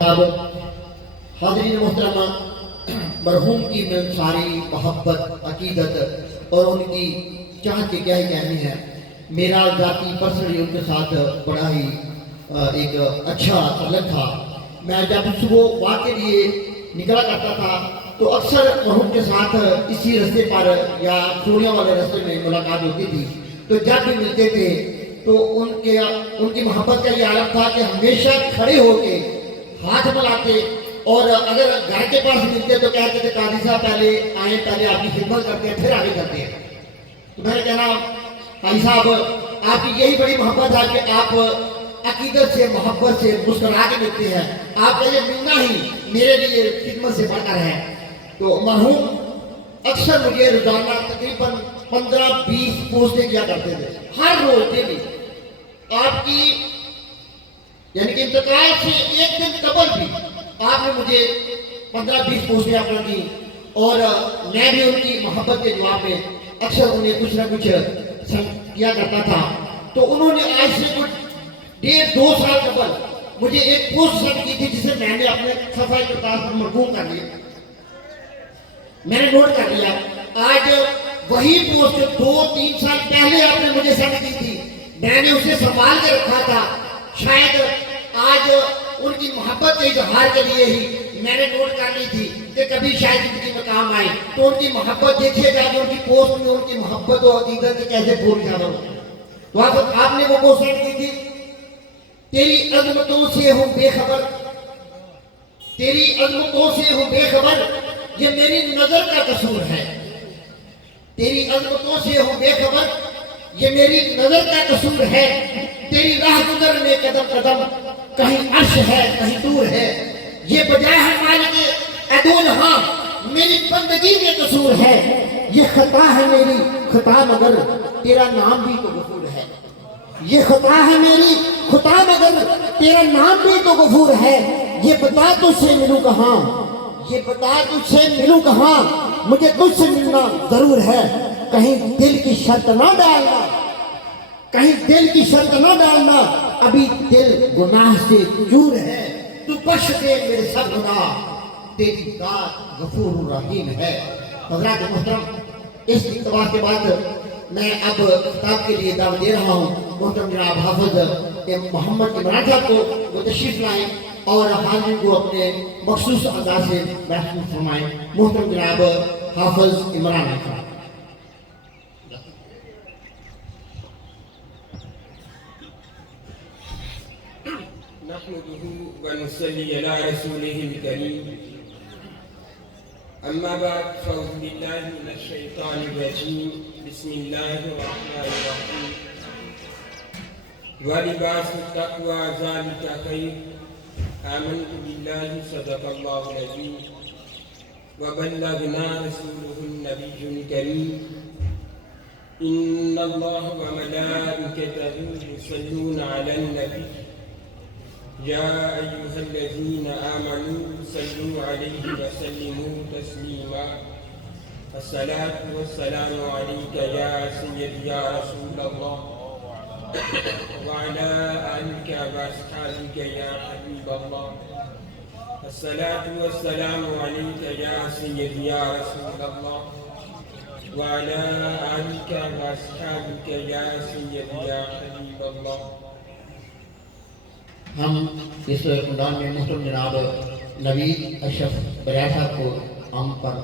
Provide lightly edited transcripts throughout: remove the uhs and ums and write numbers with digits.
حاضرین محترمہ، مرحوم کی ملنساری، محبت، عقیدت اور ان کی چاہت کے کیا ہی کہنے ہیں۔ میرا ذاتی پرسنلی ان کے ساتھ بڑا ہی ایک اچھا تعلق تھا۔ میں جب صبح واک کے لیے نکلا کرتا تھا تو اکثر مرحوم کے ساتھ اسی رستے پر یا چوڑیاں والے رستے میں ملاقات ہوتی تھی، تو جب بھی ملتے تھے تو ان کی محبت کا یہ عالم تھا کہ ہمیشہ کھڑے ہو کے ہاتھ ملاتے، اور اگر گھر کے پاس ملتے تو کہتے تھے قاضی صاحب پہلے آئیں، پہلے آپ کی خدمت کرتے ہیں پھر آگے کرتے ہیں۔ تو میں نے کہنا قاضی صاحب آپ کی یہی بڑی محبت ہے کہ آپ عقیدت سے، محبت سے مسکرا کے ملتے ہیں، آپ کا یہ ملنا ہی میرے لیے خدمت سے بڑھ کر ہے۔ تو مرحوم اکثر مجھے روزانہ تقریباً 15-20 پوسٹیں کیا کرتے تھے، ہر روز ڈیلی۔ آپ کی یعنی کہ انتقال سے ایک دن قبل بھی آپ نے مجھے 15-20 پوسٹیں اپنا دی، اور میں بھی ان کی محبت کے جواب میں اکثر انہیں کچھ نہ کچھ کیا کرتا تھا۔ تو انہوں نے آج سے کچھ 1.5-2 سال قبل مجھے ایک پوسٹ سینڈ کی تھی، جسے میں نے اپنے صفحہ کرتاس پر مرقوم کر لیا، میں نے نوٹ کر لیا۔ آج وہی پوسٹ 2-3 سال پہلے آپ نے مجھے سینڈ کی تھی، میں نے اسے سنبھال کے رکھا تھا۔ شاید آج ان کی محبت کے اظہار کے لیے ہی میں نے نوٹ کر لی تھی کہ کبھی شاید زندگی میں کام آئے، تو ان کی محبت دیکھیے گا کہ ان کی پوسٹ میں ان کی محبت و عقیدت سے کیسے بھول جانا ہو۔ تو آپ نے وہ پوسٹ سینڈ کی تھی، تیری عظمتوں سے ہوں بے خبر، تیری عظمتوں سے ہوں بے خبر، یہ میری نظر کا قصور ہے، تیری عظمتوں سے ہوں بے خبر، یہ میری نظر کا قصور ہے، تیری راہ گزر میں قدم قدم کہیں عرش ہے کہیں دور ہے، یہ بجائے ہے مالک ادون، ہاں میری بندگی کے قصور ہے، یہ خطا ہے میری خطا مگر تیرا نام بھی تو غفور ہے، یہ خطا ہے میری خطا مگر تیرا نام بھی تو غفور ہے، یہ بتا تجھ سے ملوں کہاں، یہ بتا تجھ سے ملوں کہاں، مجھے تجھ سے ملنا ضرور ہے، کہیں دل کی شرط نہ ڈالنا، کہیں دل کی شرط نہ ڈالنا، ابھی دل گناہ سے چور ہے، تو بخش دے میرے سب گناہ، تیری ذات غفور الرحیم ہے۔ حضرات محترم، اس اعتبار کے بعد میں اب خطاب کے لیے دعوت دے رہا ہوں محترم جناب حافظ محمد عمران صاحب کو، وہ تشریف لائیں اور حاضرین کو اپنے مخصوص انداز سے محفوظ فرمائیں۔ محترم جناب حافظ عمران صاحب۔ نحمده ونصلي على رسوله الكريم، أما بعد، فأعوذ بالله من الشيطان الرجيم، بسم الله الرحمن الرحيم، ولباس التقوى ذلك خير، آمنت بالله صدق الله العظيم، وبلغنا رسوله النبي الكريم، إن الله وملائكته يصلون على النبي، يا أيها الذين آمنوا صلوا عليه وسلموا تسليما، الصلاة والسلام عليك يا سيدي يا رسول الله، وعلى آلك وأصحابك يا حبيب الله، الصلاة والسلام عليك يا سيدي يا رسول الله، وعلى آلك وأصحابك يا سيدي يا حبيب الله۔ ہم اس عنوان میں محترم جناب نوید اشرف بریار صاحب کو ہم پر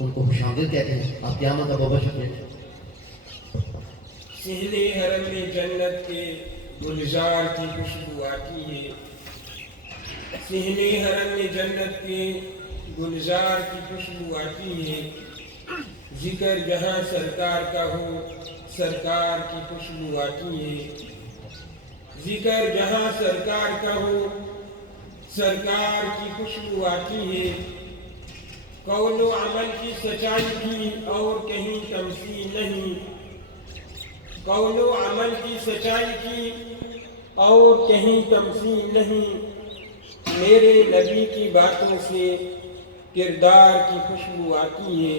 ان کو خوش آمدید کہتے ہیں۔ آپ کی آمد کا بہت شکریہ۔ صحن حرم میں جنت کے گلزار کی خوشبو آتی ہے، صحن حرم میں جنت کے گلزار کی خوشبو آتی ہے، ذکر جہاں سرکار کا ہو سرکار کی خوشبو آتی ہے، ذکر جہاں سرکار کا ہو سرکار کی خوشبو آتی ہے، قول و عمل کی سچائی کی اور کہیں تمثیل نہیں، قول و عمل کی سچائی کی اور کہیں تمثیل نہیں، میرے نبی کی باتوں سے کردار کی خوشبو آتی ہے،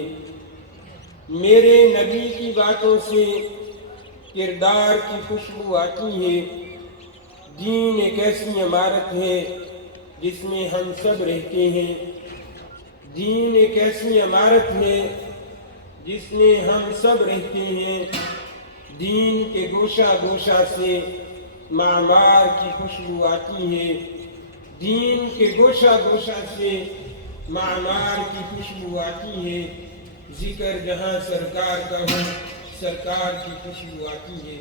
میرے نبی کی باتوں سے کردار کی خوشبو آتی ہے، دین ایک ایسی عمارت ہے جس میں ہم سب رہتے ہیں۔ دین ایک ایسی عمارت ہے جس میں ہم سب رہتے ہیں۔ دین کے گوشہ گوشہ سے معمار کی خوشبو آتی ہے۔ دین کے گوشہ گوشہ سے معمار کی خوشبو آتی ہے۔ ذکر جہاں سرکار کا ہو سرکار کی خوشبو آتی ہے۔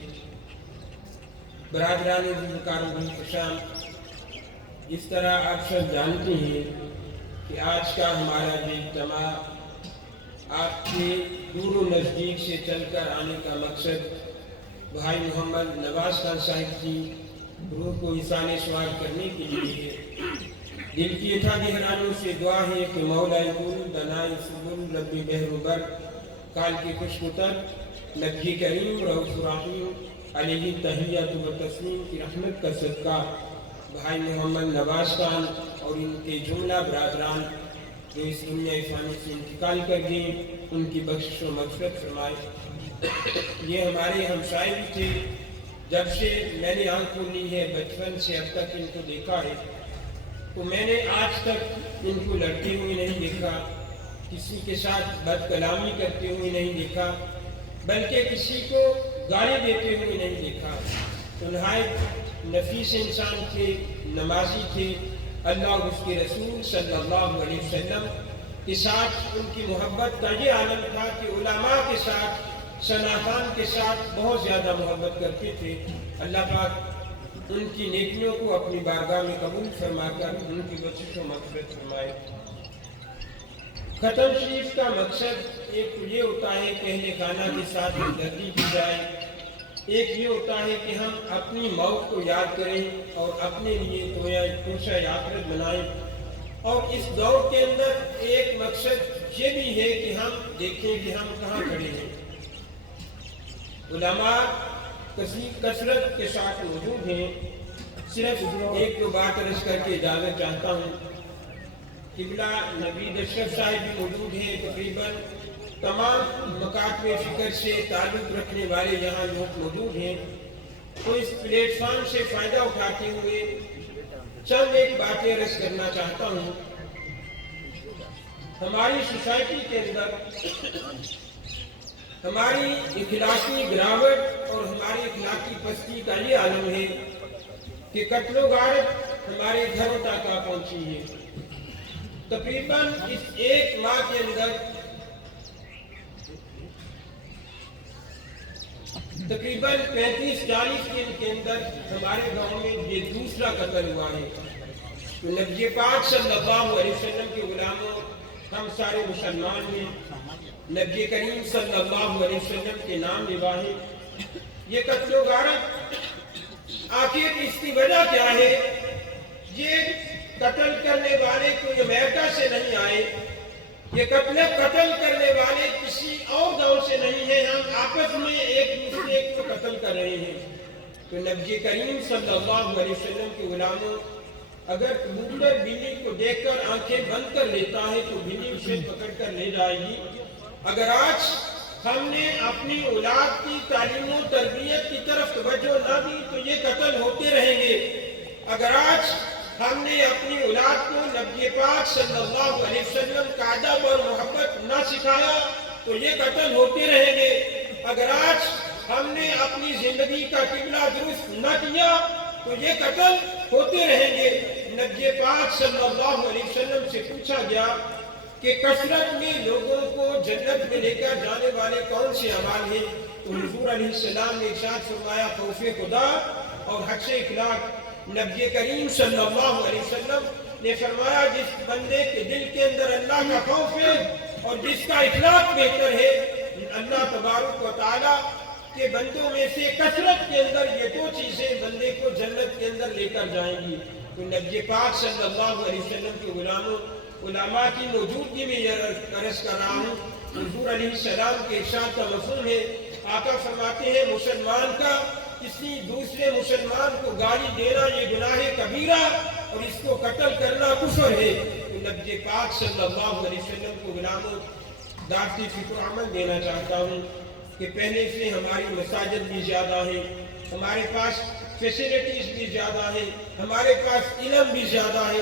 برادران ذوالفقار و احتشام، جس طرح آپ سب جانتے ہیں کہ آج کا ہمارا یہ اجتماع آپ کے دور و نزدیک سے چل کر آنے کا مقصد بھائی محمد نواز خان صاحب کی روح کو احسان سوار کرنے کے لیے ہے۔ دل کی اتھا گہرائیوں سے دعا ہے کہ مولا کل دنائی سبل رب بحر بر کال کی خوشگتر نبی کریم رؤوف رحیم علیہ تحیات و تسلیم کی رحمت کا صدقہ بھائی محمد نواز خان اور ان کے جملہ برادران جو اس دنیا فانی سے انتقال کر گئے ان کی بخشش و مغفرت فرمائے۔ یہ ہمارے ہمسائے بھی تھے، جب سے میں نے آنکھ کھولی ہے بچپن سے اب تک ان کو دیکھا ہے تو میں نے آج تک ان کو لڑتے ہوئے نہیں دیکھا، کسی کے ساتھ بد کلامی کرتے ہوئے نہیں دیکھا، بلکہ کسی کو گالی دیتے ہوئے نہیں دیکھا۔ تو نہایت نفیس انسان تھے، نمازی تھے۔ اللہ اور اس کے رسول صلی اللہ علیہ وسلم کے ساتھ ان کی محبت کا یہ عالم تھا کہ علماء کے ساتھ شناخان کے ساتھ بہت زیادہ محبت کرتے تھے۔ اللہ پاک ان کی نیکیوں کو اپنی بارگاہ میں قبول فرما کر ان کی بخشش و مغفرت فرمائے۔ ختم شریف کا مقصد ایک تو یہ ہوتا ہے کہ اہل خانہ کے ساتھ ہمدردی کی جائے، ایک یہ ہوتا ہے کہ ہم اپنی موت کو یاد کریں اور اپنے لیے توشہ آخرت بنائیں، اور اس دور کے اندر ایک مقصد یہ بھی ہے کہ ہم دیکھیں کہ ہم کہاں کھڑے ہیں۔ علماء کثرت کے ساتھ موجود ہیں، صرف ایک دو بات عرض کر کے اجازت چاہتا ہوں۔ قبلہ نوید اشرف صاحب بھی موجود ہیں، تقریباً تمام مکاتب فکر سے تعلق رکھنے والے یہاں لوگ موجود ہیں، تو اس پلیٹ فارم سے فائدہ اٹھاتے ہوئے چند ایک باتیں عرض کرنا چاہتا ہوں۔ ہماری سوسائٹی کے اندر ہماری اخلاقی گراوٹ اور ہماری اخلاقی پستی کا یہ عالم ہے کہ قتل و غارت ہمارے گھروں تک آ پہنچی ہے۔ تقریباً اس ایک ماہ کے اندر تقریباً 35-40 دن کے اندر ہمارے گاؤں میں یہ دوسرا قتل ہوا ہے۔ تو نبی پاک صلی اللہ علیہ وسلم کے غلاموں، ہم سارے مسلمان ہیں، نبی کریم صلی اللہ علیہ وسلم کے نام نباہیں، یہ قتل و غارت آخر اس کی وجہ کیا ہے؟ یہ قتل کرنے والے کوئی امریکہ سے نہیں آئے، یہ قتل کرنے والے کسی اور گاؤں سے نہیں ہیں، ہم آپس میں ایک دوسرے کو قتل کر رہے ہیں۔ تو نبی کریم صلی اللہ علیہ وسلم کے غلاموں، اگر کبوتر بلی کو دیکھ کر آنکھیں بند کر لیتا ہے تو بلی اسے پکڑ کر لے جائے گی۔ اگر آج ہم نے اپنی اولاد کی تعلیم و تربیت کی طرف توجہ نہ دی تو یہ قتل ہوتے رہیں گے۔ اگر آج ہم نے اپنی اولاد کو نبی پاک صلی اللہ علیہ وسلم کا ادب اور محبت نہ سکھایا تو یہ قتل ہوتے رہیں گے۔ اگر آج ہم نے اپنی زندگی کا قبلہ درست نہ کیا تو یہ قتل ہوتے رہیں گے۔ نبی پاک صلی اللہ علیہ وسلم سے پوچھا گیا کہ کثرت میں لوگوں کو جنت میں لے کر جانے والے کون سے اعمال ہیں؟ تو حضور علیہ السلام نے ارشاد فرمایا خوف خدا اور حسن اخلاق۔ نبی کریم صلی اللہ علیہ وسلم نے فرمایا جس بندے کے دل کے اندر اللہ کا خوف ہے اور جس کا اخلاق بہتر ہے، اللہ تبارک و تعالی کے بندوں میں سے کثرت کے اندر یہ دو چیزیں بندے کو جنت کے اندر لے کر جائیں گی۔ تو نبی پاک صلی اللہ علیہ وسلم کے غلاموں، علماء کی موجودگی میں یہ عرض کر رہا ہوں، حضور علیہ السلام کے ارشاد کا مفہوم ہے، آقا فرماتے ہیں مسلمان کا کسی دوسرے مسلمان کو گالی دینا یہ گناہ کبیرہ اور اس کو قتل کرنا کفر ہے۔ تو نبی پاک صلی اللہ علیہ وسلم کو غلاموں دعوتی فکر عمل دینا چاہتا ہوں کہ پہلے سے ہماری مساجد بھی زیادہ ہیں، ہمارے پاس فیسیلیٹیز بھی زیادہ ہیں، ہمارے پاس علم بھی زیادہ ہے،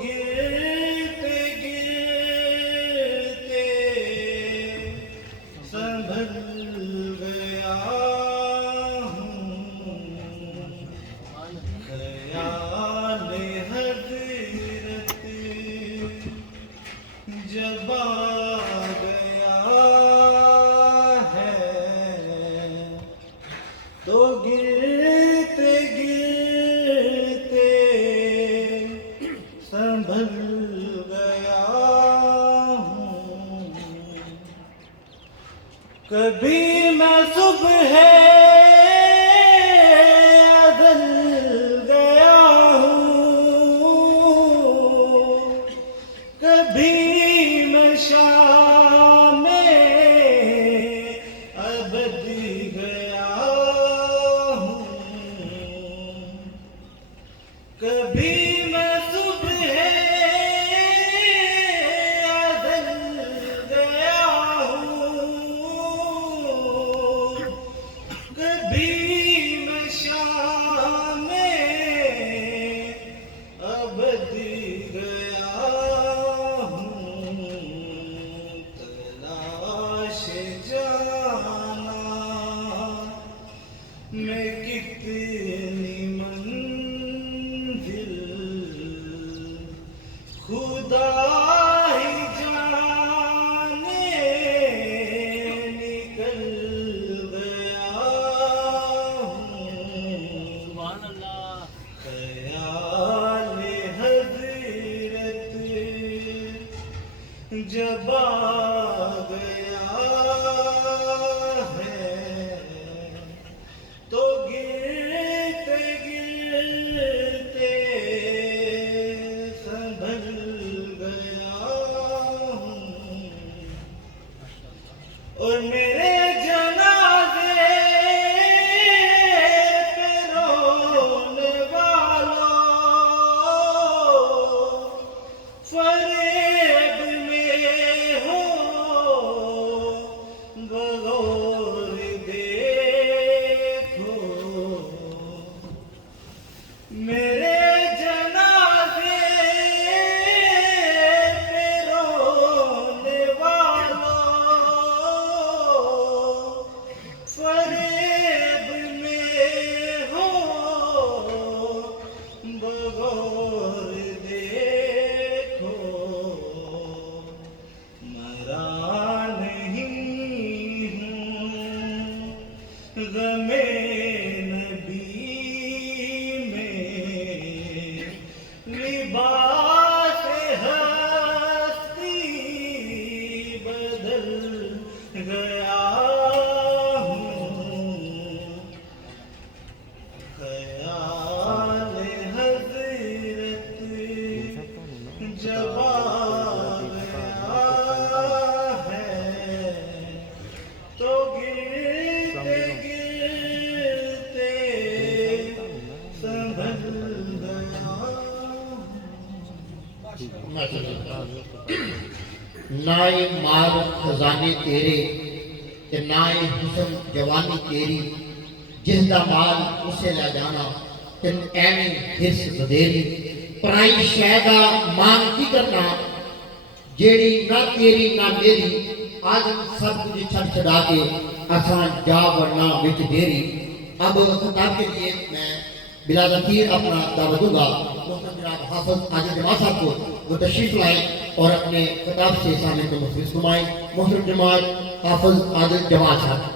گرتے گرتے سنبھل گیا ہوں، خیال حضرت جب آ گیا ہے تو گرتے گرتے سنبھل گیا ہوں، کبھی میں صبح ازل گیا ہوں، کبھی میں شام ابد گیا ہوں، کبھی میں صبح ازل گیا ہوں، کبھی میں شام ابد گیا ہوں، تلاش جانا میں کتنی منزل خدا ہی جانے نکل گیا ہوں، خیال حضرت جب آ گیا ہے تو گرتے گرتے سنبھل گیا ہوں، اور میرے جنازے پہ رونے والوں فریب میں ہو بغور دیکھو، میرے جنازے پہ رونے والوں فریب میں ہو بغور دیکھو، مرا نہیں ہوں غم نبی میں، لباس ہستی بدل گیا ہوں، خیال حضرت جب آ گیا ہے تو گرتے گرتے سنبھل گیا نائے مال خزانے تیرے تے نائے حسن جوانی تیری، جس دا مال اسے لے جانا تین ایویں حرص بدیری، پرائی شے دا مان کی کرنا جیڑی نہ تیری نہ میری، آج سب کچھ چھڑ چھڑا کے آسان جا ورنا وچ دیری۔ اب خطاب کے لیے میں بلا تاخیر اپنا دعوت دوں گا محترم جناب حافظ عادل جماعت صاحب کو، وہ تشریف لائیں اور اپنے خطاب سے سامنے کو مخلص فرمائیں۔ محترم جماعت حافظ عادل جماعت صاحب۔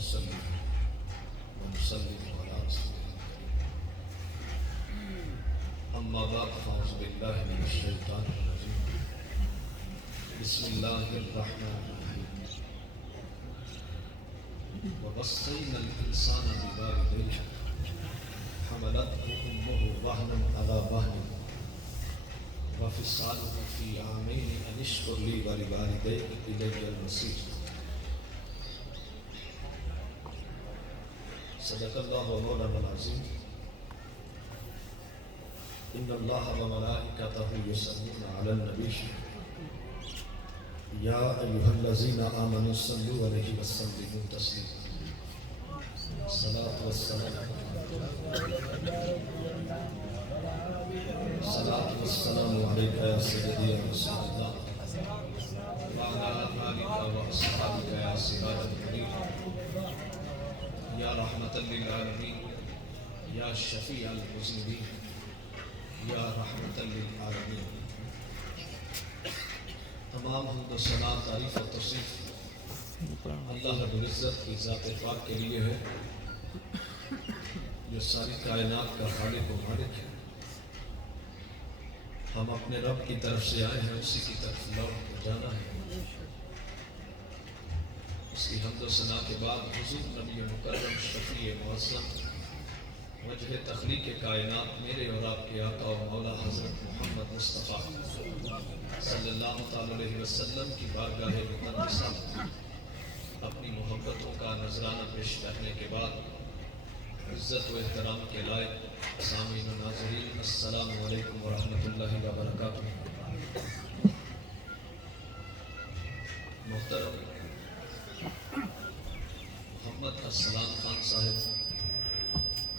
ونصلي ونسلم على رسولنا أما بعد فأعوذ بالله من الشيطان الرجيم بسم الله الرحمن الرحيم ووصينا الإنسان بوالديه حملته أمه وهنا على وهن وفصاله في عامين أن اشكر لي ولوالديك إلي المصير. صدق الله مولانا العظيم. إن الله وملائكته يصلون على النبي يا أيها الذين آمنوا صلوا عليه وسلموا تسليما. صلاة والسلام عليك يا سيدي يا رسول الله وعلى آلك وأصحابك يا سراج المنير يا رحمة للعالمين يا شفيع المذنبين یا رحمت للعالمین. تمام حمد و ثنا تعریف و توصیف اللہ رب العزت کی ذات پاک کے لیے ہے جو ساری کائنات کا خالق و مالک ہے. ہم اپنے رب کی طرف سے آئے ہیں, اسی کی طرف لوٹ کر جانا ہے. اس کی حمد و ثنا کے بعد حضور نبی مکرم شفیع معظم وجہ تخلیق کائنات میرے اور آپ کے آقا و مولا حضرت محمد مصطفیٰ صلی اللہ علیہ وسلم کی بارگاہ مقدسہ اپنی محبتوں کا نذرانہ پیش کرنے کے بعد عزت و احترام کے لائق سامعین و ناظرین, السلام علیکم ورحمۃ اللہ وبرکاتہ. محترم محمد السلام خان صاحب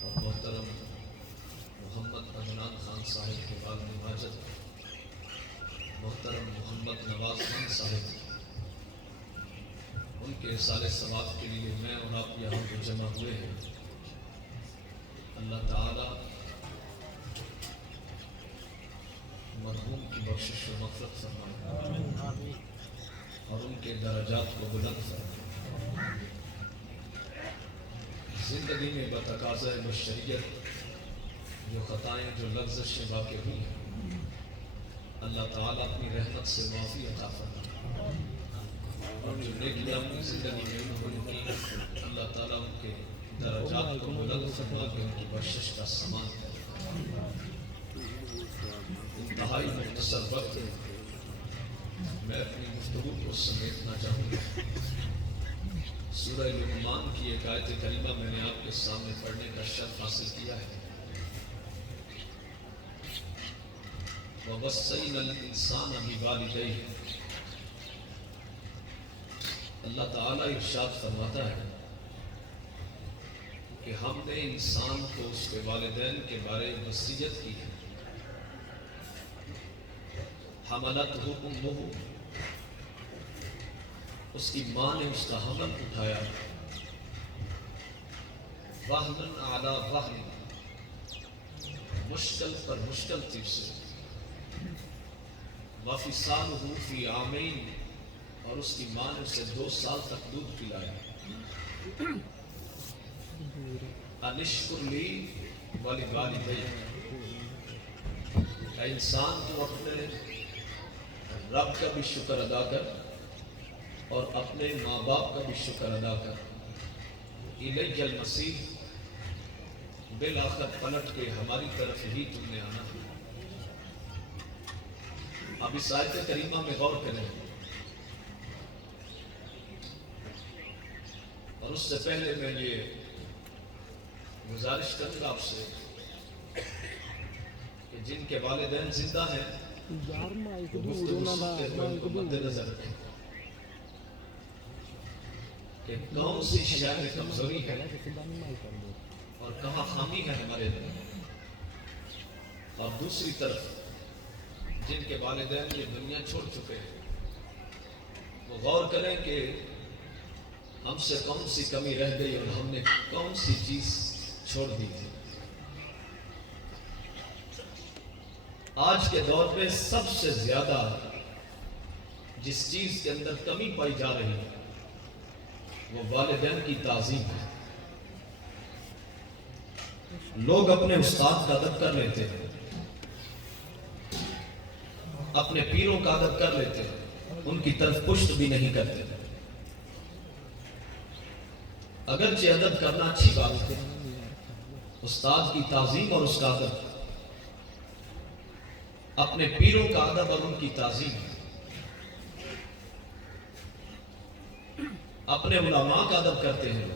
اور محترم محمد عدنان خان صاحب کے والد ماجد محترم محمد نواز خان صاحب, ان کے سارے ثواب کے لیے میں اور آپ یہاں پہ جمع ہوئے ہیں. اللہ تعالی مرحوم کی بخشش و مغفرت فرمائے اور ان کے درجات کو بلند فرمائے. زندگی میں بتقاضۂ بشریت جو خطائیں جو لغزش سے واقع ہوئی ہیں, اللہ تعالیٰ اپنی رحمت سے معافی عطا فرمائے اور جو نیکیاں اپنی زندگی میں انہوں نے کی, اللہ تعالیٰ ان کے درجات کو بلند فرما کے ان کی بخشش کا سامان کرے. انتہائی مختصر وقت میں اپنی گفتگو کو سمیٹنا چاہوں گا. سورہ لقمان کی ایک آیت کریمہ میں نے آپ کے سامنے پڑھنے کا شرف حاصل کیا ہے. وَوَصَّيْنَا الْإِنسَانَ بِوَالِدَيْهِ. اللہ تعالیٰ ارشاد فرماتا ہے کہ ہم نے انسان کو اس کے والدین کے بارے میں وصیت کی ہے. حملتہ امہ, اس کی ماں نے اس کا حمل اٹھایا, وہنن علی وہن, مشکل پر مشکل تھی سے, وفصالہ فی عامین, اور اس کی ماں نے اسے 2 سال تک دودھ پلایا. ان اشکر لی ولوالدیک, اے انسان تو اپنے رب کا بھی شکر ادا کر اور اپنے ماں باپ کا بھی شکر ادا کر. الیہ المصیر, بالآخر پلٹ کے ہماری طرف ہی تم نے آنا ہے. اب اس آیت کریمہ میں غور کریں, اور اس سے پہلے میں یہ گزارش کروں گا آپ سے کہ جن کے والدین زندہ ہیں گفتگو سنتے ہوئے ان کو مد نظر رکھیں کہ کون سی شے میں کمزوری ہے اور کہاں خامی ہے ہمارے اندر. اور دوسری طرف جن کے والدین یہ دنیا چھوڑ چکے ہیں وہ غور کریں کہ ہم سے کون سی کمی رہ گئی اور ہم نے کون سی چیز چھوڑ دی تھی. آج کے دور میں سب سے زیادہ جس چیز کے اندر کمی پائی جا رہی ہے وہ والدین کی تعظیم ہے۔ لوگ اپنے استاد کا ادب کر لیتے ہیں، اپنے پیروں کا ادب کر لیتے ہیں، ان کی طرف پشت بھی نہیں کرتے۔ اگرچہ ادب کرنا اچھی بات ہے، استاد کی تعظیم اور اس کا ادب، اپنے پیروں کا ادب اور ان کی تعظیم، اپنے علماء کا ادب کرتے ہیں۔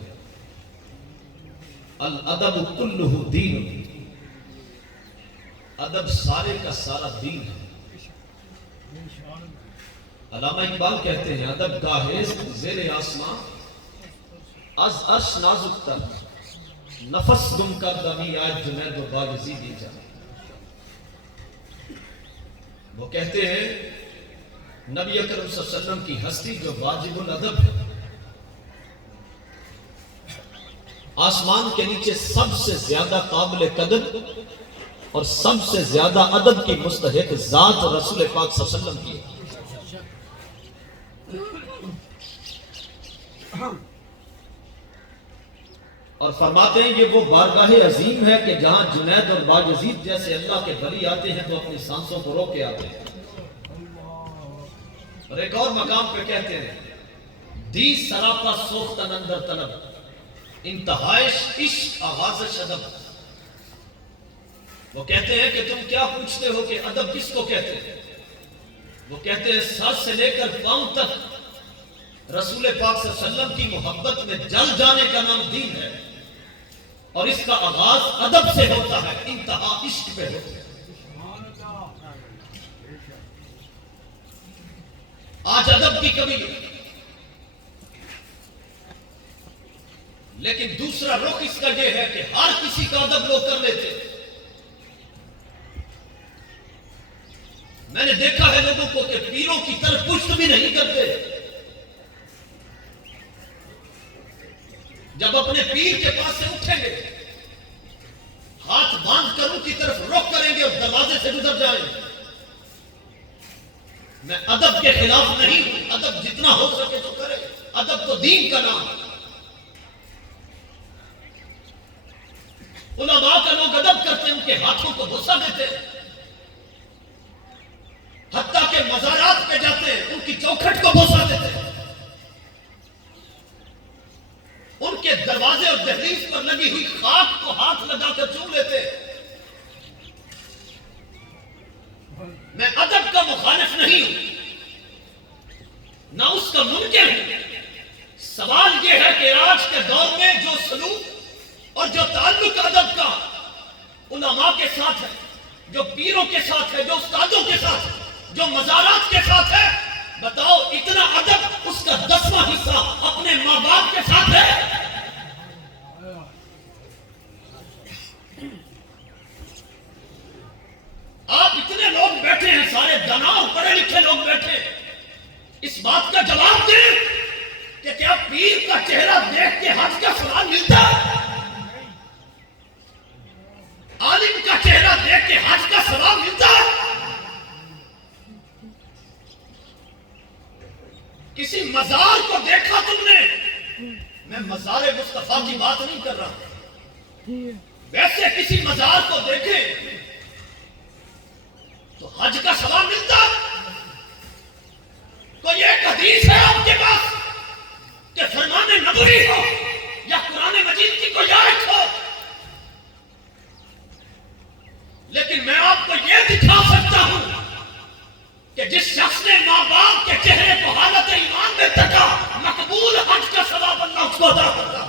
الادب کلہ دین، ادب سارے کا سارا دین ہے۔ علامہ اقبال کہتے ہیں ادب گاہے زیر آسمان، از عرش نازک تر، نفس گم کر دمی آج جنید و بایزیدی جا۔ وہ کہتے ہیں نبی اکرم صلی اللہ علیہ وسلم کی ہستی جو واجب الادب ہے، آسمان کے نیچے سب سے زیادہ قابل قدر اور سب سے زیادہ ادب کی مستحق ذات رسول پاک صلی اللہ علیہ وسلم کی ہے۔ اور فرماتے ہیں یہ وہ بارگاہ عظیم ہے کہ جہاں جنید اور باجزید جیسے اللہ کے ولی آتے ہیں تو اپنی سانسوں کو روک کے آتے ہیں۔ اور ایک اور مقام پہ کہتے ہیں دی سراپا سوختن اندر طلب، انتہائش عشق آغازش ادب۔ وہ کہتے ہیں کہ تم کیا پوچھتے ہو کہ ادب کس کو کہتے ہیں؟ وہ کہتے ہیں سر سے لے کر پاؤں تک رسول پاک صلی اللہ علیہ وسلم کی محبت میں جل جانے کا نام دین ہے، اور اس کا آغاز ادب سے ہوتا ہے، انتہا عشق پہ ہوتا ہے۔ آج ادب کی کمی ہے، لیکن دوسرا رخ اس کا یہ ہے کہ ہر کسی کا ادب لوگ کر لیتے۔ میں نے دیکھا ہے لوگوں کو کہ پیروں کی طرف پشت بھی نہیں کرتے، جب اپنے پیر کے پاس سے اٹھیں گے ہاتھ باندھ کر ان کی طرف رخ کریں گے اور دروازے سے گزر جائیں گے۔ میں ادب کے خلاف نہیں ہوں، ادب جتنا ہو سکے تو کرے، ادب تو دین کا نام ہے۔ علماء کا لوگ ادب کرتے ہیں، ان کے ہاتھوں کو بوسہ دیتے ہیں، حتیٰ کہ مزارات پہ جاتے ہیں ان کی چوکھٹ کو بوسہ دیتے ہیں، ان کے دروازے اور دہلیز پر لگی ہوئی خاک کو ہاتھ لگا کر چوم لیتے ہیں۔ میں ادب کا مخالف نہیں ہوں، نہ اس کا منکر ہوں۔ سوال یہ ہے کہ آج کے دور میں جو سلوک اور جو تعلق ادب کا علماء کے ساتھ ہے، جو پیروں کے ساتھ ہے، جو استادوں کے ساتھ ہے، جو مزارات کے ساتھ ہے، بتاؤ اتنا ادب اس کا 10واں حصہ اپنے ماں باپ کے ساتھ ہے؟ آپ اتنے لوگ بیٹھے ہیں، سارے دانا اور پڑھے لکھے لوگ بیٹھے، اس بات کا جواب دیں کہ کیا پیر کا چہرہ دیکھ کے حج کا ثواب ملتا ہے؟ عالم کا چہرہ دیکھ کے حج کا ثواب ملتا ہے؟ کسی مزار کو دیکھا تم نے؟ میں مزار مصطفیٰ کی بات نہیں کر رہا، ویسے کسی مزار کو دیکھے تو حج کا ثواب ملتا ہے؟ کوئی ایک حدیث ہے آپ کے پاس کہ فرمان نبوی ہو یا قرآن مجید کی کوئی آیت ہو؟ لیکن میں آپ کو یہ دکھا سکتا ہوں کہ جس شخص نے ماں باپ کے چہرے کو حالت ایمان میں تکا، مقبول حج کا ثواب اللہ اس کو عطا کرتا ہے۔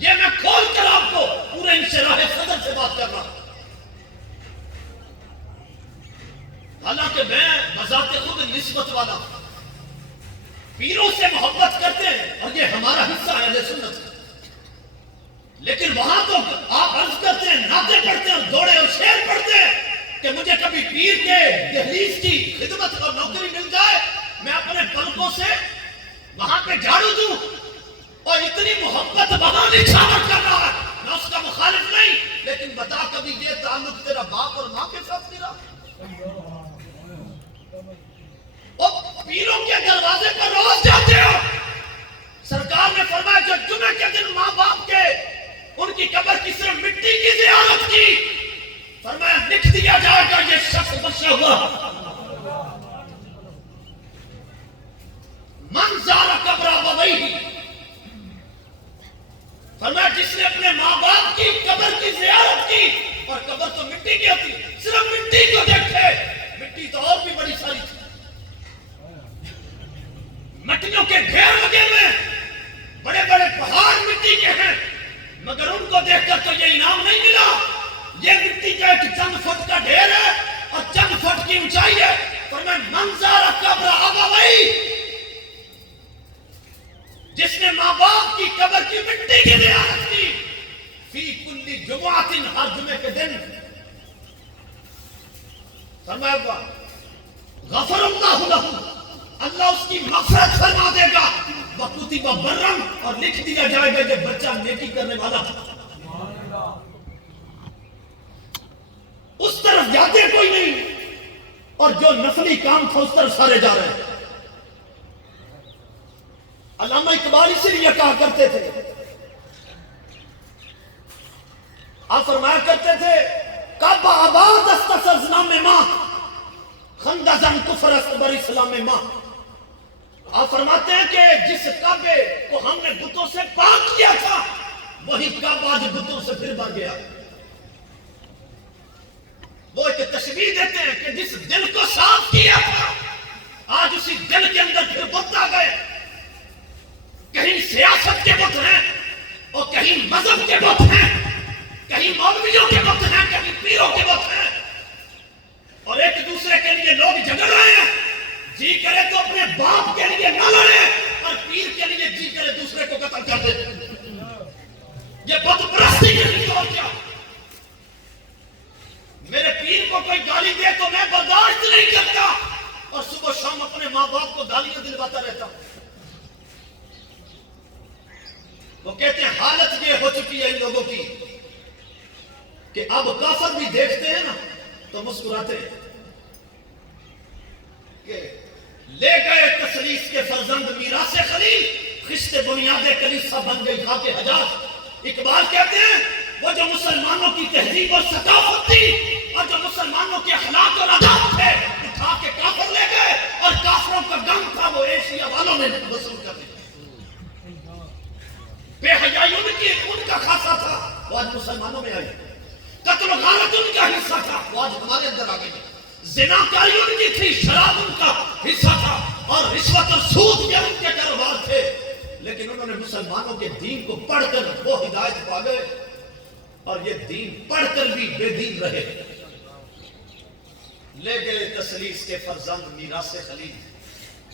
یہ میں کھول کر آپ کو پورے انشراح صدر سے بات کر رہا ہوں۔ حالانکہ میں بذات خود نسبت والا ہوں، پیروں سے محبت کرتے ہیں اور یہ ہمارا حصہ ہے اہل سنت، لیکن وہاں تو آپ عرض کرتے ہیں، نعتیں پڑھتے ہیں اور دوڑے اور شعر پڑھتے ہیں کہ مجھے کبھی پیر کے دہلیز کی خدمت اور نوکری مل جائے، میں اپنے پلکوں سے وہاں پہ جھاڑو دوں، اور اتنی محبت وہاں نچھاور کر رہا ہے۔ میں اس کا مخالف نہیں، لیکن بتا کبھی یہ تعلق تیرا باپ اور ماں کے ساتھ نہیں رہا؟ اور پیروں کے دروازے پر روز جاتے ہو. سرکار نے فرمایا جو جمعے کے دن ماں باپ کے ان کی قبر کی صرف مٹی کی زیارت کی، فرمایا لکھ دیا جائے گا یہ شخص بخشا ہوا. من زار قبر ابویہ، فرمایا جس نے اپنے ماں باپ کی قبر کی زیارت کی، اور قبر تو مٹی کی ہوتی، صرف مٹی کو دیکھے. مٹی تو اور بھی بڑی ساری تھی، مٹیوں کے ڈھیر لگے ہوئے، بڑے بڑے پہاڑ مٹی کے ہیں، مگر ان کو دیکھ کر تو یہ انعام نہیں ملا. یہ مٹی کا ایک چند فٹ کا ڈھیر ہے اور چند فٹ کی اونچائی ہے. فرمایا من زار قبر ابویہ، جس نے ماں باپ کی قبر کی مٹی کی زیارت کی، فی کل جمعۃ، ہر جمعے کے دن، فرمایا غفر اللہ لہ، اللہ اس کی مغفرت فرما دے گا. وَكُتِبَ بَرًّا، اور لکھ دیا جائے گا یہ بچہ نیکی کرنے والا. اس طرف جاتے کوئی نہیں، اور جو نفلی کام تھا اس طرف سارے جا رہے ہیں. علامہ اقبال اسی لیے کہا کرتے تھے، آپ فرمایا کرتے تھے کعبہ آباد است سرزنام ماں، خندزن کفر است بر اسلام ماں. آپ فرماتے ہیں کہ جس کعبے کو ہم نے بتوں سے پاک کیا تھا، وہی کعبہ آج بتوں سے پھر بھر گیا. وہ ایک تشبیہ دیتے ہیں کہ جس دل کو صاف کیا تھا، آج اسی دل کے اندر پھر بت آ گئے. کہیں سیاست کے بت ہیں اور کہیں مذہب کے بت ہیں، کہیں مولویوں کے بت ہیں، کہیں پیروں کے بت ہیں، اور ایک دوسرے کے لیے لوگ جھگڑ رہے ہیں. جی کرے تو اپنے باپ کے لیے نہ لڑے، اور پیر کے لیے جی کرے دوسرے کو قتل کر دے. یہ بت پرستی کے لیے اور کیا. میرے پیر کو کوئی گالی دے تو میں برداشت نہیں کرتا، اور صبح شام اپنے ماں باپ کو گالیاں دلواتا رہتا ہوں. وہ کہتے ہیں حالت یہ ہو چکی ہے ان لوگوں کی کہ اب کافر بھی دیکھتے ہیں نا تو مسکراتے ہیں کہ لے گئے تسلیس کے فرزند میراث خلیل، خشت بنیاد کلیسا بن گئی خاک حجاز. اقبال کہتے ہیں وہ جو مسلمانوں کی تہذیب اور ثقافت تھی اور جو مسلمانوں کے اخلاق اور آداب تھے، اٹھا کے کافر لے گئے، اور کافروں کا غم تھا وہ ایشیا والوں نے وصول کر دیا. بے حیائی ان کا خاصا تھا، وہ آج مسلمانوں میں آئی. قتل و غارت ان کا حصہ تھا، وہ آج ہمارے اندر آ گئی. زنا کاری ان کی تھی، شراب ان کا حصہ تھا، اور رشوت اور سود کے ان کے کاروبار تھے. لیکن انہوں نے مسلمانوں کے دین کو پڑھ کر وہ ہدایت پا گئے، اور یہ دین پڑھ کر بھی بے دین رہے. لے گئے تسلیس کے فرزند میراث خلیل،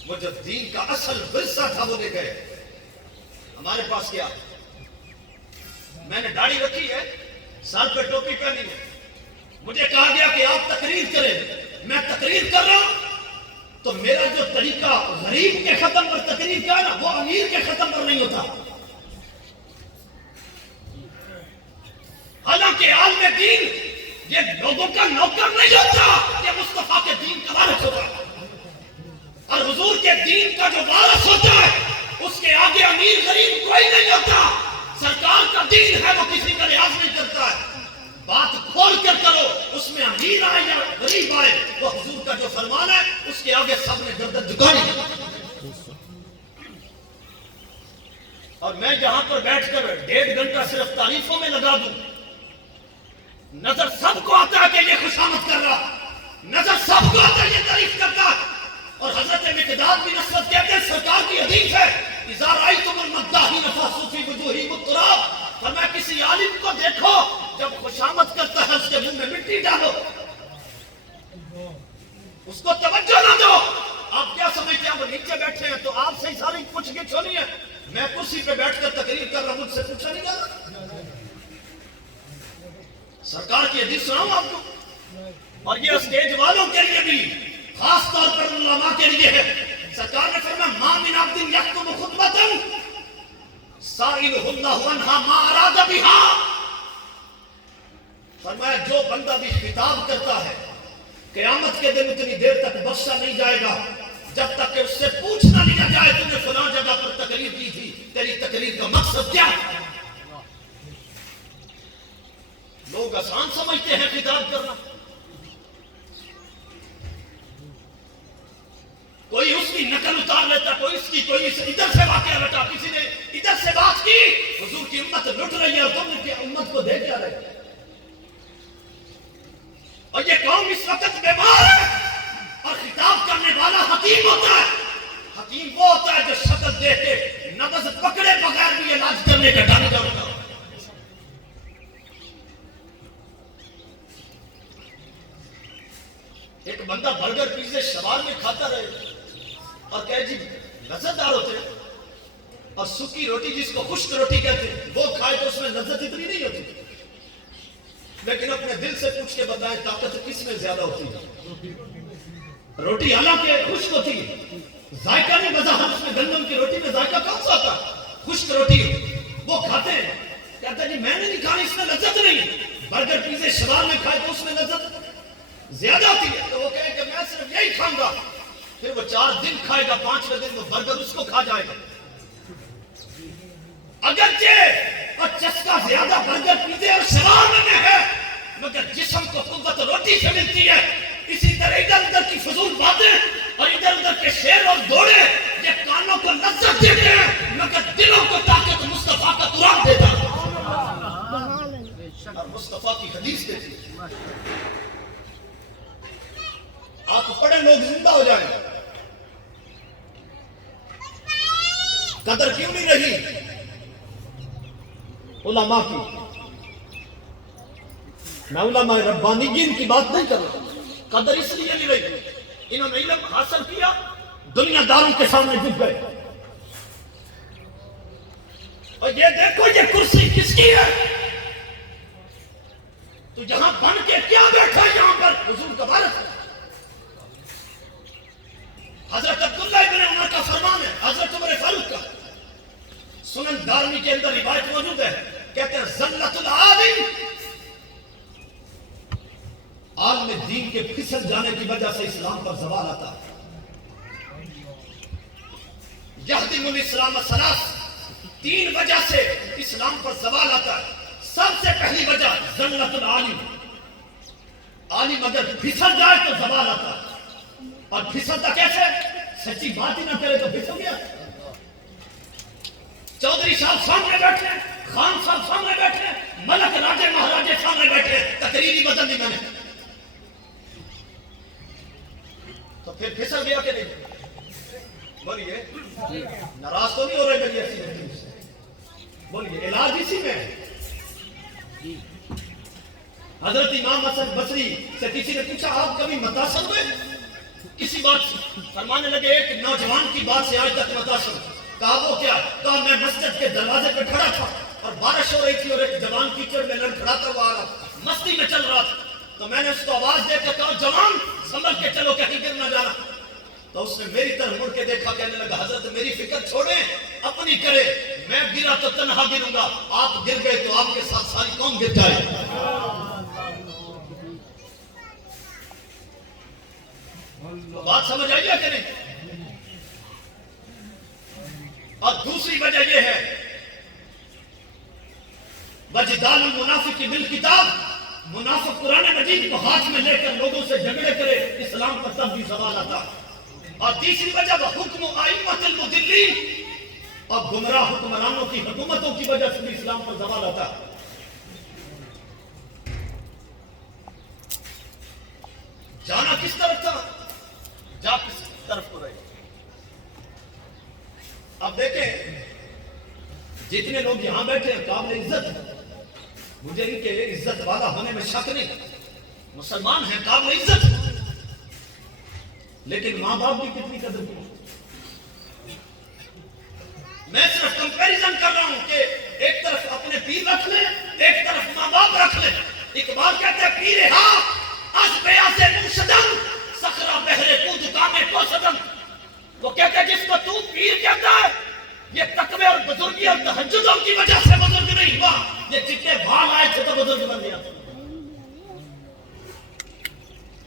وہ جو دین کا اصل ورثہ تھا وہ لے گئے. ہمارے پاس کیا، میں نے داڑھی رکھی ہے، سر پہ ٹوپی پہنی ہے، مجھے کہا گیا کہ آپ تقریر کریں، میں تقریر کر رہا ہوں، تو میرا جو طریقہ غریب کے ختم پر تقریر کا ہے نا، وہ امیر کے ختم پر نہیں ہوتا. حالانکہ عالم دین یہ لوگوں کا نوکر نہیں ہوتا، یہ مصطفیٰ کے دین کا وارث ہوتا ہے. اور حضور کے دین کا جو وارث ہوتا ہے اس کے آگے امیر غریب کوئی نہیں ہوتا. سرکار کا دین ہے، وہ کسی کا لحاظ نہیں کرتا ہے. بات کھول کر کرو، اس میں امیر آئے یا غریب آئے، وہ حضور کا جو فرمان ہے اس کے آگے سب نے گردن جھکانی ہے. اور میں یہاں پر بیٹھ کر 1.5 گھنٹہ صرف تعریفوں میں لگا دوں، نظر سب کو آتا ہے کہ یہ خوشامد کر رہا، نظر سب کو آتا ہے یہ تعریف کرتا. اور حضرت مقداد بن اسود کہتے ہیں سرکار کی حدیث ہے، اذا رأیتم المداحین فاحثوا فی وجوہہم التراب، فرمایا کسی عالم کو دیکھو جب خوشامد کرتا ہے اس کے منہ میں مٹی ڈالو، اس کو توجہ نہ دو. آپ کیا سمجھتے ہیں وہ نیچے بیٹھے ہیں تو آپ سے ہی ساری پوچھ گچھ ہونی ہے؟ میں کرسی پہ بیٹھ کر تقریر کر رہا ہوں، مجھ سے پوچھا نہیں جا رہا. سرکار کی حدیث سناؤں آپ کو. اور یہ اسٹیج والوں کے لیے بھی، خاص طور پر علماء کے لیے ہے. سرکار نے فرمایا ما من عبد یکتم خطبۃ سائلہ اللہ عنہا ما اراد بہا، فرمایا جو بندہ بھی خطاب کرتا ہے قیامت کے دن اتنی دیر تک بخشا نہیں جائے گا جب تک کہ اس سے پوچھ نہ لیا جائے تم نے فلاں جگہ پر تقریر کی تھی، تیری تقریر کا مقصد کیا ہے؟ لوگ آسان سمجھتے ہیں خطاب کرنا. کوئی اس کی نقل اتار لیتا، کوئی اس کی، کوئی ادھر سے واقعہ رٹا، کسی نے ادھر سے بات کی. حضور کی امت لٹ رہی ہے اور تم نے امت کو دیکھ کیا رہے. اور یہ قوم اس وقت بیمار ہے اور خطاب کرنے والا حکیم ہوتا ہے. حکیم وہ ہوتا ہے جو شکل دیکھ کے نبض پکڑے بغیر بھی علاج کرنے کا ڈر ہوتا ہے. ایک بندہ برگر پیزے شوال میں کھاتا رہے اور کہے جی لذت دار ہوتے ہیں، اور سکی روٹی جس کو خشک روٹی کہتے ہیں وہ کھائے تو اس میں لذت اتنی نہیں ہوتی. لیکن اپنے دل سے پوچھ کے بتائیں طاقت کس میں زیادہ ہوتی ہے؟ روٹی حالانکہ خشک ہوتی ہے، ذائقہ نہیں وضاحت اس میں گندم کی روٹی میں ذائقہ کون سا ہوتا ہے؟ خشک روٹی وہ کھاتے ہیں، کہتے ہیں جی میں نے نہیں کھانی، اس میں لذت نہیں. برگر پیزے شوال میں کھائے تو اس میں لذت زیادہ ہوتی ہے. تو وہ کہے کہ میں صرف یہی کھاؤں گا. پھر وہ 4 دن کھائے گا، 5ویں دن وہ برگر اس کو کھا جائے گا. اگرچہ اور چسکا زیادہ برگر پیزے اور شوال میں ہے، مگر جسم کو قوت روٹی سے ملتی ہے. اسی طرح ادھر ادھر کی فضول باتیں اور ادھر ادھر کے شعر اور دوڑے یہ کانوں کو لذت دیتے ہیں مگر دلوں کو طاقت مصطفیٰ کا قرآن دیتا ہے اور مصطفیٰ کی حدیث دیتی ہے. آپ پڑھیں لوگ زندہ ہو جائیں. قدر کیوں نہیں رہی علماء کی؟ میں علماء ربانیین کی بات نہیں کر رہا. قدر اس لیے نہیں رہی، انہوں نے علم حاصل کیا، دنیا داروں کے سامنے جھک گئے. اور یہ دیکھو یہ کرسی کس کی ہے؟ تو یہاں بن کے کیا بیٹھا یہاں پر؟ حضور کا وارث ہے. حضرت عبداللہ ابن عمر کا فرمان ہے، حضرت عمر فاروق کا. سنن دارمی کے اندر روایت موجود ہے، کہتے ہیں ذلت العالم، عالم دین کے پھسل جانے کی وجہ سے اسلام پر زوال آتا ہے. یہدم الاسلام ثلاث، 3 وجہ سے اسلام پر زوال آتا ہے. سب سے پہلی وجہ ذلت العالم، عالم اگر پھسل جائے تو زوال آتا ہے. اور پھسلتا کیسے؟ سچی بات ہی نہ کرے تو پھسل گیا. چودھری صاحب سامنے بیٹھے، خان صاحب سامنے بیٹھے، ملک راجے مہاراجے سامنے بیٹھے، تقریر بدل دی میں نے، تو پھر پھسل گیا کہ نہیں؟ بولیے ناراض تو نہیں ہو رہے میری ایسی باتوں سے؟ بولیے علاج اسی میں ہے. حضرت امام حسن بصری سے کسی نے پوچھا آپ کبھی متاثر ہوئے کسی بات سے؟ فرمانے لگے ایک نوجوان کی بات سے آج تک متاثر. کہا وہ کیا؟ کہا میں مسجد کے دروازے پہ کھڑا تھا اور بارش ہو رہی تھی اور ایک جوان کیچڑ میں لڑکھڑاتا ہوا آ رہا، مستی میں چل رہا تھا. تو میں نے اس کو آواز دے کے کہا جوان سنبھل کے چلو کہیں گر نہ جانا. تو اس نے میری طرف مڑ کے دیکھا، کہنے لگا حضرت میری فکر چھوڑیں اپنی کرے، میں گرا تو تنہا گروں گا، آپ گر گئے تو آپ کے ساتھ ساری قوم گر جائے. بات سمجھ آئی ہے کہ نہیں؟ اور دوسری وجہ یہ ہے وجدال المنافق بالکتاب، منافق قرآن مجید کو ہاتھ میں لے کر لوگوں سے جھگڑے کرے، اسلام پر تب بھی زوال آتا. اور تیسری وجہ وہ حکم ائمۃ المضلین، اور گمراہ حکمرانوں کی حکومتوں کی وجہ سے بھی اسلام پر زوال آتا. جانا کس طرف تھا؟ جا کس طرف کو رہے. اب دیکھیں جتنے لوگ یہاں بیٹھے ہیں قابل عزت ہیں، مجھے ان کے عزت والا ہونے میں شک نہیں، مسلمان ہیں قابل عزت، لیکن ماں باپ کی کتنی قدر کی. میں صرف کمپیریزن کر رہا ہوں کہ ایک طرف اپنے پیر رکھ لیں، ایک طرف ماں باپ رکھ لیں. اقبال کہتے ہیں پیر ہاں از بیاض مرشدم صخرہ بہرے کو دکانے کو صدم. وہ کہتے ہیں جس کو تو پیر کہتا ہے یہ تقوی اور بزرگی اور تہجدوں کی وجہ سے بزرگ نہیں ہوا، یہ چٹے بھال آئے تھے تو بزرگ بن گیا.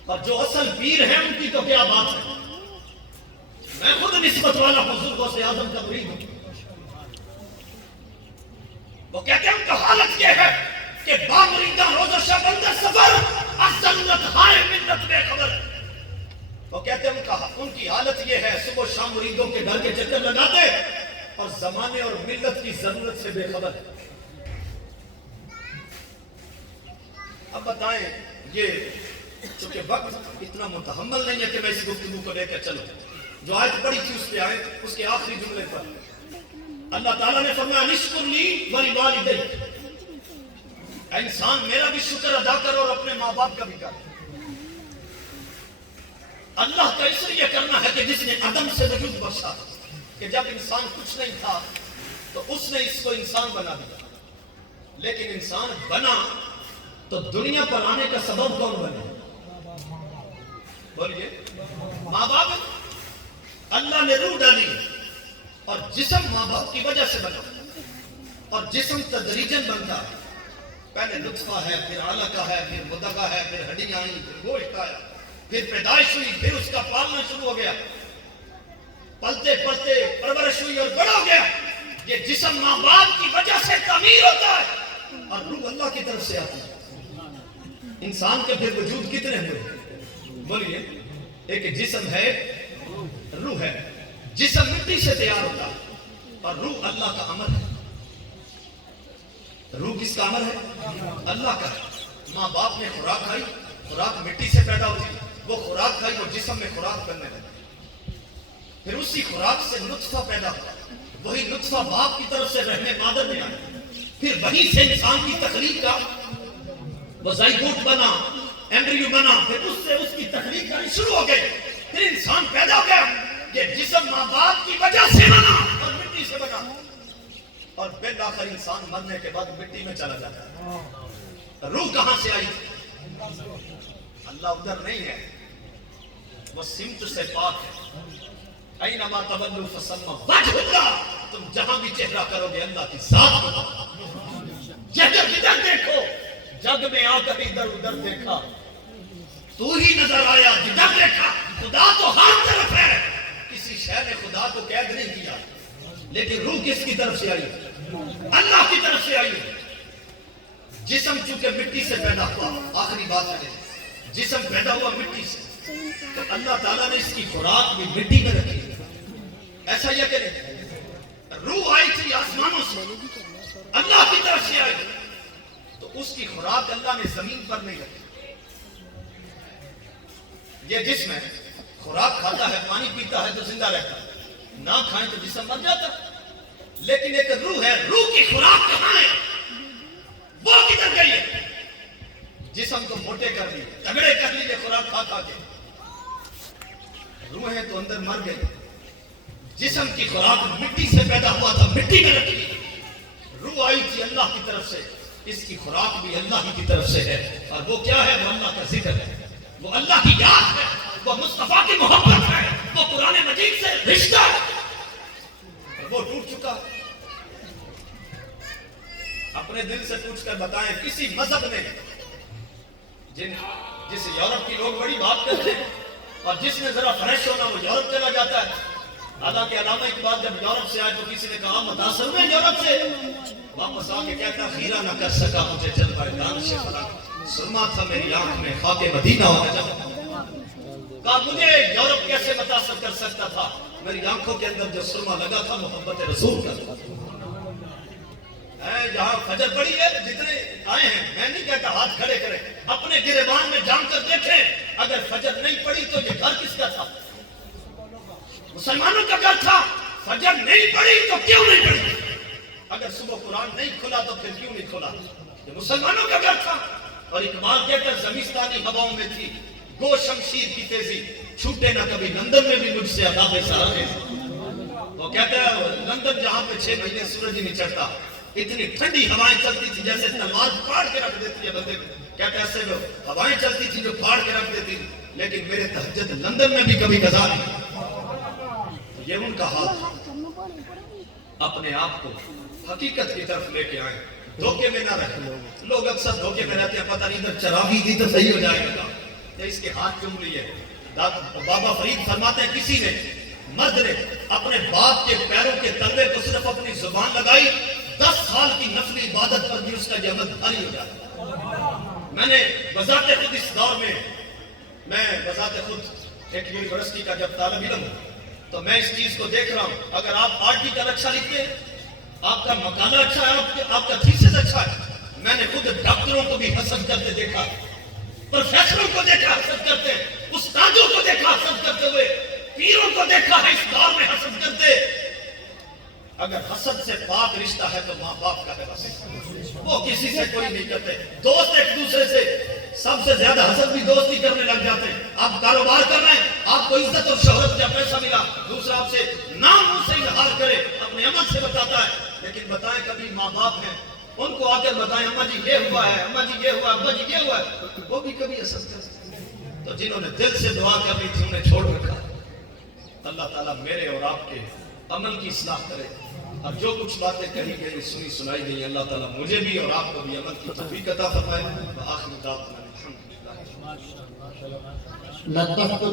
اور جو اصل پیر ہیں ان کی تو کیا بات ہے. میں خود نسبت والا حضور غوث اعظم کا مرید ہوں. وہ کہتے ہیں ان کا حالت یہ ہے کہ بامریدہ روز و شب اندر سفر ضرورت ہائے منت بے خبر. وہ کہتے ہیں ان کی حالت یہ ہے صبح شام مریدوں کے گھر کے چکر لگاتے اور زمانے اور ملت کی ضرورت سے بے خبر. اب بتائیں یہ چونکہ وقت اتنا متحمل نہیں ہے کہ میں اس گفتگو کو لے کر چلوں. جو آیت پڑھی تھی اس پہ آئے اس کے آخری جملے پر اللہ تعالیٰ نے فرمایا نشکر لی ولوالدیک، اے انسان میرا بھی شکر ادا کر اور اپنے ماں باپ کا بھی کر. اللہ کا اس لیے کرنا ہے کہ جس نے عدم سے وجود بخشا، کہ جب انسان کچھ نہیں تھا تو اس نے اس کو انسان بنا دیا. لیکن انسان بنا تو دنیا پر آنے کا سبب کون بنے؟ بولیے. ماں باپ. اللہ نے روح ڈالی اور جسم ماں باپ کی وجہ سے بنا، اور جسم تدریجاً بنتا. پہلے نطفہ ہے، پھر علقہ ہے، پھر مضغہ ہے، پھر ہڈیاں آئیں، پھر گوشت آیا، پھر پیدائش ہوئی، پھر اس کا پالنا شروع ہو گیا، پلتے پلتے پرورش ہوئی اور بڑا ہو گیا. یہ جسم ماں باپ کی وجہ سے تعمیر ہوتا ہے اور روح اللہ کی طرف سے آتی ہے. انسان کے پھر وجود کتنے ہوئے؟ بولیے. ایک جسم ہے، روح ہے. جسم مٹی سے تیار ہوتا ہے اور روح اللہ کا عمل ہے. روح کس کا عمل ہے؟ اللہ کا. ماں باپ نے خوراک کھائی، خوراک مٹی سے پیدا ہوتی، وہ خوراک کھائی، وہ جسم میں خوراک بننے لگی. پھر اسی خوراک سے نطفہ پیدا ہوا، وہی نطفہ باپ کی طرف سے رحم مادر میں آیا. پھر وہیں سے انسان کی تخلیق کا وہ زائگوٹ بنا، ایمبریو بنا، پھر اس سے اس کی تخلیق کرنی شروع ہو گئی. پھر انسان پیدا ہو گیا. یہ جسم ماں باپ کی وجہ سے بنا اور مٹی سے بنا، اور بالآخر انسان مرنے کے بعد مٹی میں چلا جاتا ہے. روح کہاں سے آئی؟ اللہ ادھر نہیں ہے، وہ سمت سے پاک ہے. اینما تولوا فثم وجہ اللہ. تم جہاں بھی چہرہ کرو گے اللہ کی ذات ہوگا. جدھر جدھر دیکھو، جگ میں آ کر ادھر ادھر دیکھا تو ہی نظر آیا. جدھر دیکھا خدا تو ہر طرف ہے. کسی شے نے خدا کو قید نہیں کیا، لیکن روح کس کی طرف سے آئی؟ اللہ کی طرف سے آئی. جسم چونکہ مٹی سے پیدا ہوا، آخری بات ہے، جسم پیدا ہوا مٹی سے، تو اللہ تعالیٰ نے اس کی خوراک بھی مٹی میں رکھی. ایسا یہ کہ روح آئی تھی آسمانوں سے، اللہ کی طرف سے آئی، تو اس کی خوراک اللہ نے زمین پر نہیں رکھی. یہ جسم ہے، خوراک کھاتا ہے، پانی پیتا ہے تو زندہ رہتا ہے، نہ کھائیں تو جسم مر جاتا. لیکن ایک روح ہے، روح کی خوراک کہاں ہے؟ وہ کدھر گئی ہے؟ جسم کو موٹے کر لیے، تگڑے کر لیے خوراک کھا کھا کے. روح ہے تو اندر مر گئی. جسم کی خوراک مٹی سے پیدا ہوا تھا، مٹی میں رکھی. روح آئی تھی اللہ کی طرف سے، اس کی خوراک بھی اللہ ہی کی طرف سے ہے. اور وہ کیا ہے؟ وہ اللہ کا ذکر ہے، وہ اللہ کی یاد ہے، وہ مصطفیٰ کی محبت ہے، وہ قرآن مجید سے رشتہ ہے. اور وہ ٹوٹ چکا. اپنے دل سے پوچھ کر بتائیں کسی مذہب نے جس یورپ کی لوگ بڑی بات کرتے ہیں اور جس نے ذرا فریش ہونا وہ یورپ چلا جاتا ہے. حالانکہ علامہ اقبال جب یورپ سے آئے تو کسی نے کہا متاثر ہوئے یورپ سے، واپس آ کے کہتا خیرہ نہ کر سکا مجھے جل پائے دانش فلک، سرما تھا میری آنکھ میں خاک مدینہ ہو جا. کہا مجھے یورپ کیسے متاثر کر سکتا تھا، میری آنکھوں کے اندر جو سرما لگا تھا محبت رسول کا. جہاں فجر پڑی ہے، جتنے آئے ہیں میں نہیں کہتا ہاتھ کھڑے کریں، اپنے گریبان میں جان کر دیکھیں اگر فجر نہیں پڑی تو یہ گھر کس کا تھا؟ مسلمانوں کا گھر تھا. فجر نہیں پڑی تو کیوں نہیں پڑی؟ اگر صبح قرآن نہیں کھلا تو پھر کیوں نہیں کھلا؟ یہ مسلمانوں کا گھر تھا. اور اقبال کہتا ہے زمستانی ہواؤں میں تھی گو شمشیر کی تیزی، چھوٹے نہ کبھی لندن میں بھی مجھ سے عذاب سہارے. وہ کہتا ہے لندن جہاں پہ 6 مہینے سورج ہی نہیں چڑھتا، اتنی ٹھنڈی ہوائیں چلتی تھی جیسے تلوار پھاڑ کے رکھ دیتی ہے بندے کو. کہتے ایسے وہ ہوائیں چلتی تھی جو پھاڑ کے رکھ دیتی، لیکن میرے تہجد لندن میں بھی کبھی قضا نہیں. یہ ان کا حال تھا. اپنے آپ کو حقیقت کی طرف لے کے آئیں، دھوکے میں نہ رہیں. لوگ اکثر دھوکے میں رہتے ہیں، پتہ نہیں ادھر چراغی دی تو صحیح ہو جائے گا، اس کے ہاتھ کیوں لیے. بابا فرید فرماتے ہیں کسی نے مرد نے اپنے باپ کے پیروں کے تلوے کو صرف اپنی زبان لگائی، 10 سال کی نفلی عبادت پر بھی اس کا یہ عمل بھاری ہو جاتا۔ میں نے بذات خود اس دور میں بذات خود ایک یونیورسٹی کا جب طالب علم ہوں تو میں اس چیز کو دیکھ رہا ہوں، اگر آپ آرٹیکل اچھا لکھتے ہیں، آپ کا مقالہ اچھا ہے، آپ کا تھیسس اچھا ہے، میں نے خود ڈاکٹروں کو بھی حسد کرتے دیکھا، پروفیسروں کو دیکھا حسد کرتے، استادوں کو دیکھا حسد کرتے ہوئے، پیروں کو دیکھا ہے اس دور میں حسد کرتے۔ اگر حسد سے پاک رشتہ ہے تو ماں باپ کا ہے بس، وہ کسی سے کوئی نہیں کرتے۔ دوست ایک دوسرے سے سب سے زیادہ حسد بھی دوست ہی کرنے لگ جاتے ہیں۔ آپ کاروبار کر رہے ہیں، آپ کو عزت اور شہرت یا پیسہ ملا، دوسرا آپ سے نام منہ سے اظہار کرے، اپنے عمل سے بتاتا ہے، لیکن بتائیں کبھی ماں باپ ہیں ان کو آ کر بتائیں اماں جی یہ ہوا ہے، اماں جی یہ ہوا، ابا جی یہ ہوا ہے، وہ بھی کبھی حسد کر سکتے ہیں۔ تو جنہوں نے دل سے دعا کرنی تھی انہیں چھوڑ رکھا۔ اللہ تعالیٰ میرے اور آپ کے عمل کی اصلاح کرے، اور جو کچھ باتیں کہی گئی سنی سنائی گئی، اللہ تعالیٰ مجھے بھی اور آپ کو بھی عمل کی توفیق عطا فرمائے۔ وآخر دعوانا الحمدللہ۔ لطفت